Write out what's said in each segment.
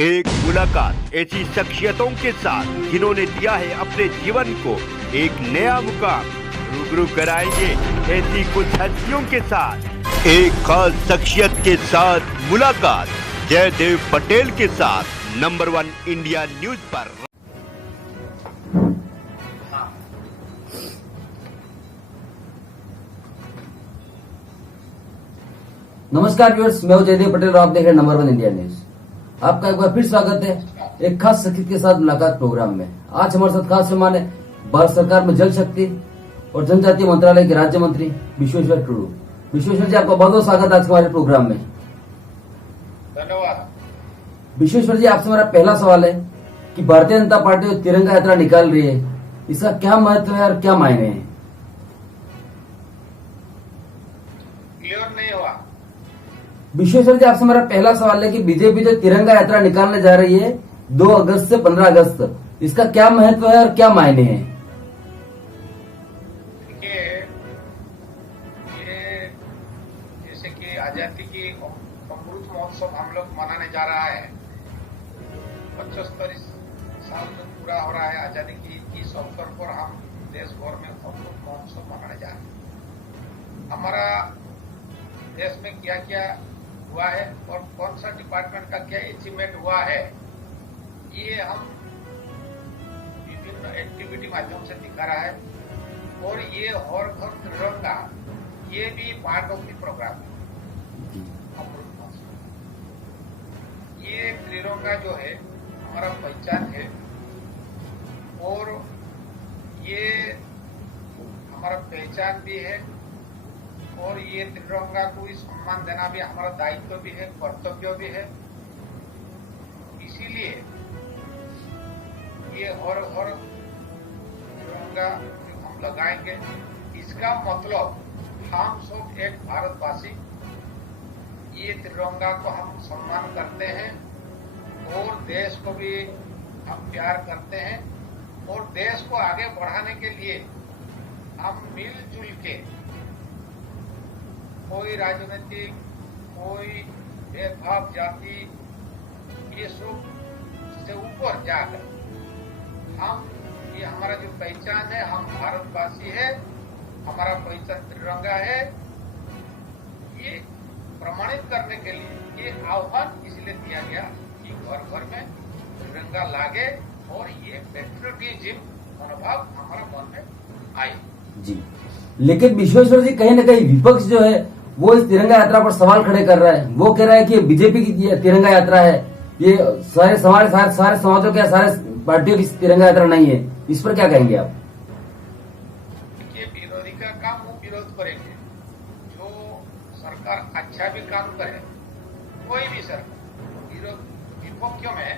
एक मुलाकात ऐसी शख्सियतों के साथ जिन्होंने दिया है अपने जीवन को एक नया मुकाम। रूबरू कराएंगे ऐसी कुछ हस्तियों के साथ, एक खास शख्सियत के साथ मुलाकात जयदेव पटेल के साथ नंबर 1 इंडिया न्यूज पर। नमस्कार व्यूअर्स, मैं हूं जयदेव पटेल और आप देख रहे हैं नंबर 1 इंडिया न्यूज। आपका एक बार फिर स्वागत है एक खास शख्सियत के साथ मुलाकात प्रोग्राम में। आज हमारे साथ खास मेहमान है भारत सरकार में जल शक्ति और जनजातीय मंत्रालय के राज्य मंत्री विश्वेश्वर टुडू। विश्वेश्वर जी, आपका बहुत बहुत स्वागत आज के हमारे प्रोग्राम में। धन्यवाद। विश्वेश्वर जी, आपसे मेरा पहला सवाल है कि भारतीय जनता पार्टी जो तिरंगा यात्रा निकाल रही है, इसका क्या महत्व है और क्या मायने हैं? क्लियर नहीं हुआ। विश्वेश्वर जी, आपसे मेरा पहला सवाल है कि बीजेपी जो तिरंगा यात्रा निकालने जा रही है 2 अगस्त से 15 अगस्त, इसका क्या महत्व है और क्या मायने हैं? देखिए, ये जैसे कि आजादी की अमृत महोत्सव हम लोग मनाने जा रहा है। 75 साल जो पूरा हो रहा है आजादी की, इस अवसर पर हम देश भर में अमृत महोत्सव मनाने जा रहे हैं। हमारा देश में क्या क्या हुआ है और कौन सा डिपार्टमेंट का क्या अचीवमेंट हुआ है, ये हम विभिन्न एक्टिविटी माध्यम से दिखा रहा है। और ये हर घर तिरंगा, ये भी पार्ट ऑफ द प्रोग्राम है अमृत महोत्सव। ये तिरंगा जो है हमारा पहचान है और ये हमारा पहचान भी है और ये तिरंगा को सम्मान देना भी हमारा दायित्व भी है, कर्तव्य भी है। इसीलिए ये हर तिरंगा जो हम लगाएंगे, इसका मतलब हम सब एक भारतवासी ये तिरंगा को हम सम्मान करते हैं और देश को भी हम प्यार करते हैं और देश को आगे बढ़ाने के लिए हम मिलजुल के, कोई राजनीतिक, कोई भेदभाव जाति, ये सब से ऊपर जाकर हम, ये हमारा जो पहचान है, हम भारतवासी है, हमारा पहचान तिरंगा है, ये प्रमाणित करने के लिए ये आह्वान इसलिए दिया गया कि घर घर में तिरंगा लागे और ये पेट्रियटिज्म मनोभाव हमारा मन में आए। जी, लेकिन विश्वेश्वर जी, कहीं न कहीं विपक्ष जो है वो इस तिरंगा यात्रा पर सवाल खड़े कर रहा है। वो कह रहा है कि ये बीजेपी की तिरंगा यात्रा है, ये सारे समाजों के, सारे पार्टियों की तिरंगा यात्रा नहीं है। इस पर क्या कहेंगे आप? ये विरोधी का काम वो विरोध करेंगे। जो सरकार अच्छा भी काम करे, कोई भी सरकार विपक्षों में,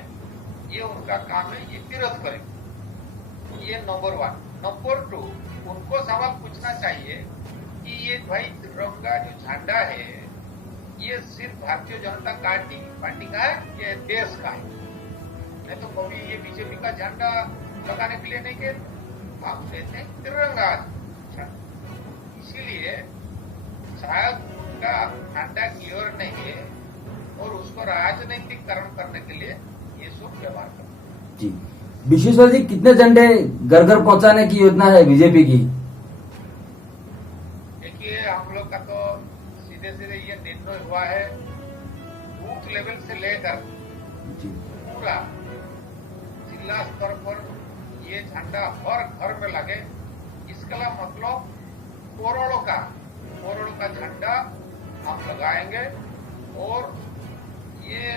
ये उनका काम है, ये विरोध करेंगे। ये नंबर 1। नंबर 2, उनको सवाल पूछना चाहिए कि ये भाई तिरंगा जो झंडा है, ये सिर्फ भारतीय जनता पार्टी का है, ये देश का है। नहीं तो कभी ये बीजेपी का झंडा लगाने के लिए नहीं कहते, हम कहते हैं तिरंगा झंडा। इसीलिए शायद उनका झंडा क्लियर नहीं है और उसको राजनीतिकरण करने के लिए ये सब व्यवहार करते हैं। जी, विश्वेश्वर जी, कितने झंडे घर घर पहुंचाने की योजना है बीजेपी की? देखिए, हम लोग का तो सीधे ये निर्णय हुआ है, बूथ लेवल से लेकर पूरा जिला स्तर पर ये झंडा हर घर में लगे। इसका मतलब करोड़ों का झंडा हम लगाएंगे और ये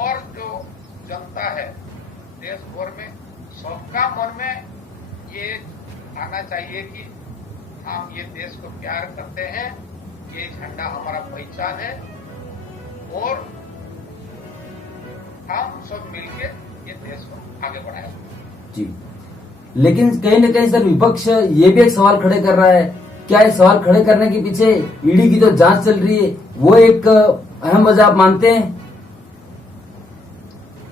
और जो जनता है देश भर में, सबका मन में ये आना चाहिए कि हम ये देश को प्यार करते हैं, ये झंडा हमारा पहचान है और हम सब मिलके ये देश को आगे बढ़ाएंगे। जी, लेकिन कहीं न कहीं सर विपक्ष ये भी एक सवाल खड़े कर रहा है, क्या इस सवाल खड़े करने के पीछे ईडी की जो जांच चल रही है वो एक अहम वजह आप मानते हैं?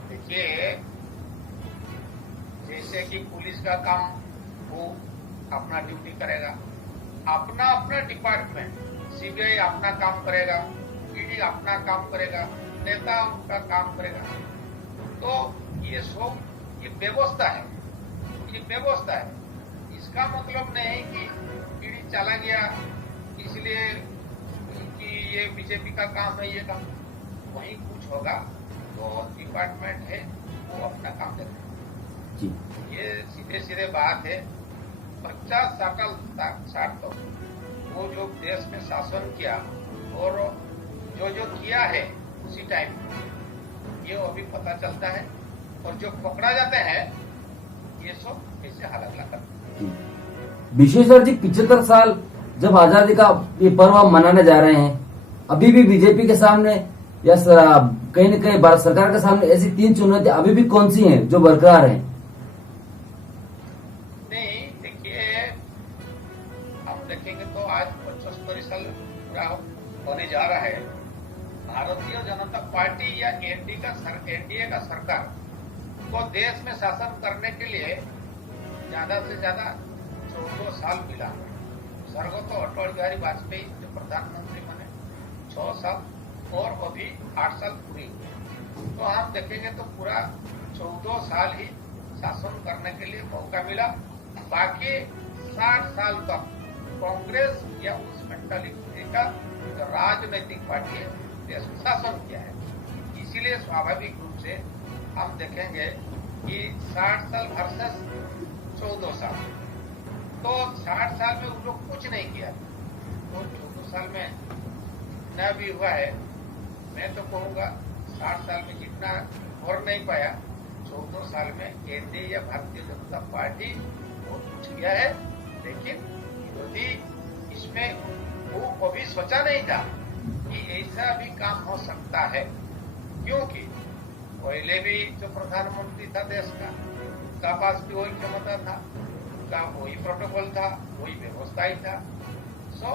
देखिए, जैसे कि पुलिस का काम वो अपना ड्यूटी करेगा, अपना डिपार्टमेंट सीबीआई अपना काम करेगा, ईडी अपना काम करेगा, नेता उनका काम करेगा। तो ये सब ये व्यवस्था है, ये व्यवस्था है। इसका मतलब नहीं कि पीढ़ी चला गया इसलिए कि ये बीजेपी का काम है, ये काम वही कुछ होगा। तो डिपार्टमेंट है वो अपना काम करेगा। ये सीधे सीधे बात है। 50-60 तक वो जो देश में शासन किया और जो किया है उसी टाइम ये अभी पता चलता है। और जो पकड़ा जाते हैं ये सब ऐसे हालत लगा। विश्वेश्वर जी, 75 साल जब आजादी का ये पर्व हम मनाने जा रहे हैं, अभी भी बीजेपी के सामने या कहीं न कहीं भारत सरकार के सामने ऐसी 3 चुनौतियां अभी भी कौन सी हैं जो बरकरार हैं? नहीं, देखिए हम देखेंगे तो आज 75 साल पूरा होने जा रहा है। भारतीय जनता पार्टी या एनडीए का सरकार को देश में शासन करने के लिए ज्यादा से ज्यादा 14 साल मिला। स्वर्गत अटल बिहारी वाजपेयी जो प्रधानमंत्री बने 6 साल और अभी 8 साल पूरी हुई। तो हम देखेंगे तो पूरा 14 साल ही शासन करने के लिए मौका मिला। बाकी 60 साल तक कांग्रेस या उस मेंटालिटी का जो राजनीतिक पार्टी है देश में शासन किया है। इसीलिए स्वाभाविक रूप से हम देखेंगे कि 60 साल वर्सेस 14 साल, तो 60 साल में उन लोग कुछ नहीं किया। तो 14 साल में जितना भी हुआ है, मैं तो कहूँगा 60 साल में जितना और नहीं पाया, 14 साल में एनडीए या भारतीय जनता पार्टी बहुत कुछ किया है। लेकिन विरोधी इसमें वो कभी सोचा नहीं था कि ऐसा भी काम हो सकता है, क्योंकि पहले भी जो प्रधानमंत्री था देश का, उनका पास भी वही क्षमता था, उनका वही प्रोटोकॉल था, वही व्यवस्था ही था। सो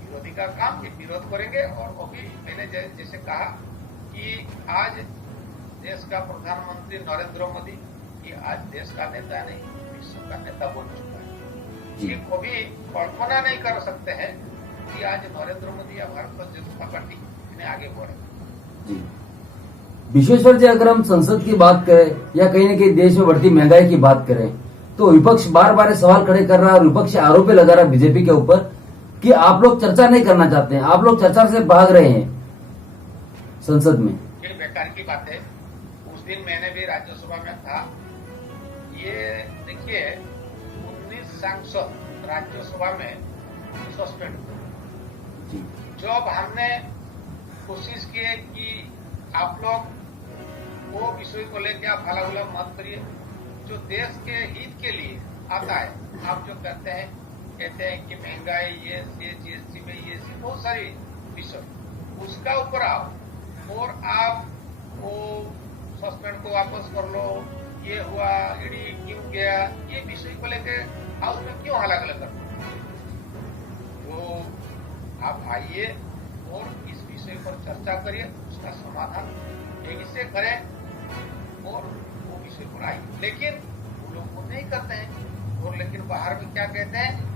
विरोधी का काम ये विरोध करेंगे। और अभी मैंने जैसे कहा कि आज देश का प्रधानमंत्री नरेंद्र मोदी ये आज देश का नेता नहीं, विश्व का नेता बन चुका है। ये कभी कल्पना नहीं कर सकते हैं कि आज नरेंद्र मोदी या भारतीय जनता पार्टी इतने आगे बढ़े। विश्वेश्वर जी, अगर हम संसद की बात करें या कहीं न कहीं देश में बढ़ती महंगाई की बात करें, तो विपक्ष बार बार सवाल खड़े कर रहा है और विपक्ष आरोप लगा रहा है बीजेपी के ऊपर कि आप लोग चर्चा नहीं करना चाहते हैं, आप लोग चर्चा से भाग रहे हैं संसद में। ये बेकार की बात है। उस दिन मैंने भी राज्यसभा में था। ये देखिए 19 सांसद राज्यसभा में सस्पेंड हुए। जब हमने कोशिश की कि आप लोग वो विषय को लेकर आप हलागुला मत करिए, जो देश के हित के लिए आता है। आप जो कहते हैं कि महंगाई ये जीएसटी में ये बहुत सारी विषय, उसका ऊपर आओ और आप वो सस्पेंड को वापस कर लो, ये हुआ, ईडी क्यों गया, ये विषय को लेकर हाउस में क्यों हलागला कर तो आप आइए और इस विषय पर चर्चा करिए, उसका समाधान एक से करें और वो विषय पर आइए। लेकिन वो लोग वो नहीं करते हैं। और लेकिन बाहर में क्या कहते हैं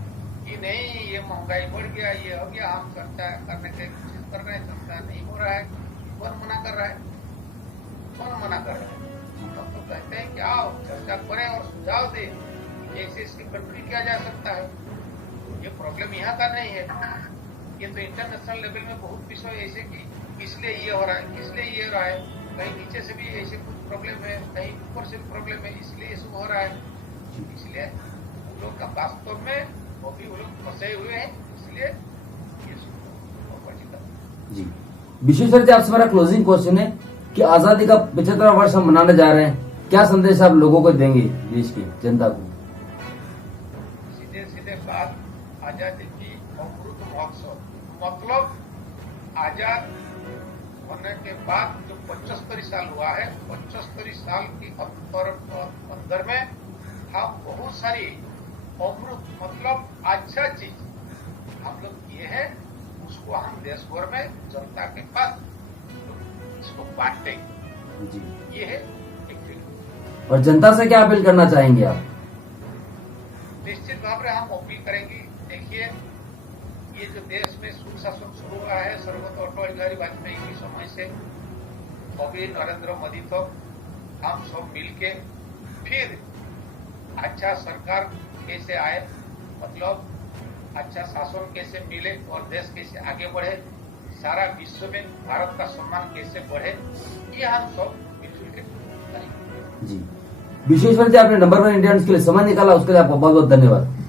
कि नहीं ये महंगाई बढ़ गया, ये हो गया, हम चर्चा करने की कोशिश कर रहे हैं, चर्चा नहीं हो रहा है। कौन मना कर रहा है? कौन मना कर रहा है? हम लोग तो कहते हैं कि आओ चर्चा करें और सुझाव दें कैसे इसकी कंट्री किया जा सकता है। ये प्रॉब्लम यहाँ का नहीं है, ये तो इंटरनेशनल लेवल में बहुत विषय ऐसे कि इसलिए ये हो रहा है, इसलिए ये हो रहा है, कहीं नीचे से भी ऐसे कुछ प्रॉब्लम है, कहीं ऊपर से भी प्रॉब्लम है, इसलिए ये सब हो रहा है। इसलिए उन लोग का वास्तव में वो भी वो लोग फंसे हुए हैं, इसलिए ये सब। जी विश्वेश्वर जी, आपसे मेरा क्लोजिंग क्वेश्चन है कि आजादी का 75वां वर्ष हम मनाने जा रहे हैं, क्या संदेश आप लोगों को देंगे, देश की जनता को? सीधे सीधे बात, आजादी की अमृत महोत्सव मतलब आजाद होने के बाद जो 75 साल हुआ है, 75 साल के अंदर में हम बहुत सारी अमृत मतलब अच्छा चीज हम लोग किए हैं, उसको हम देश भर में जनता के पास इसको बांटेंगे। ये है एक फील्ड। और जनता से क्या अपील करना चाहेंगे आप? निश्चित भाव में हम अपील करेंगे। देखिए ये जो देश में सुशासन शुरू हुआ है स्वर्गत अटल बिहारी वाजपेयी के समय से, अभी नरेंद्र मोदी तो हम सब मिलके फिर अच्छा सरकार कैसे आए, मतलब अच्छा शासन कैसे मिले और देश कैसे आगे बढ़े, सारा विश्व में भारत का सम्मान कैसे बढ़े, ये हम सब मिलजुल के करेंगे। जी, विशेश्वर जी, आपने नंबर 1 इंडिया न्यूज के लिए समय निकाला, उसके लिए आपका बहुत बहुत धन्यवाद।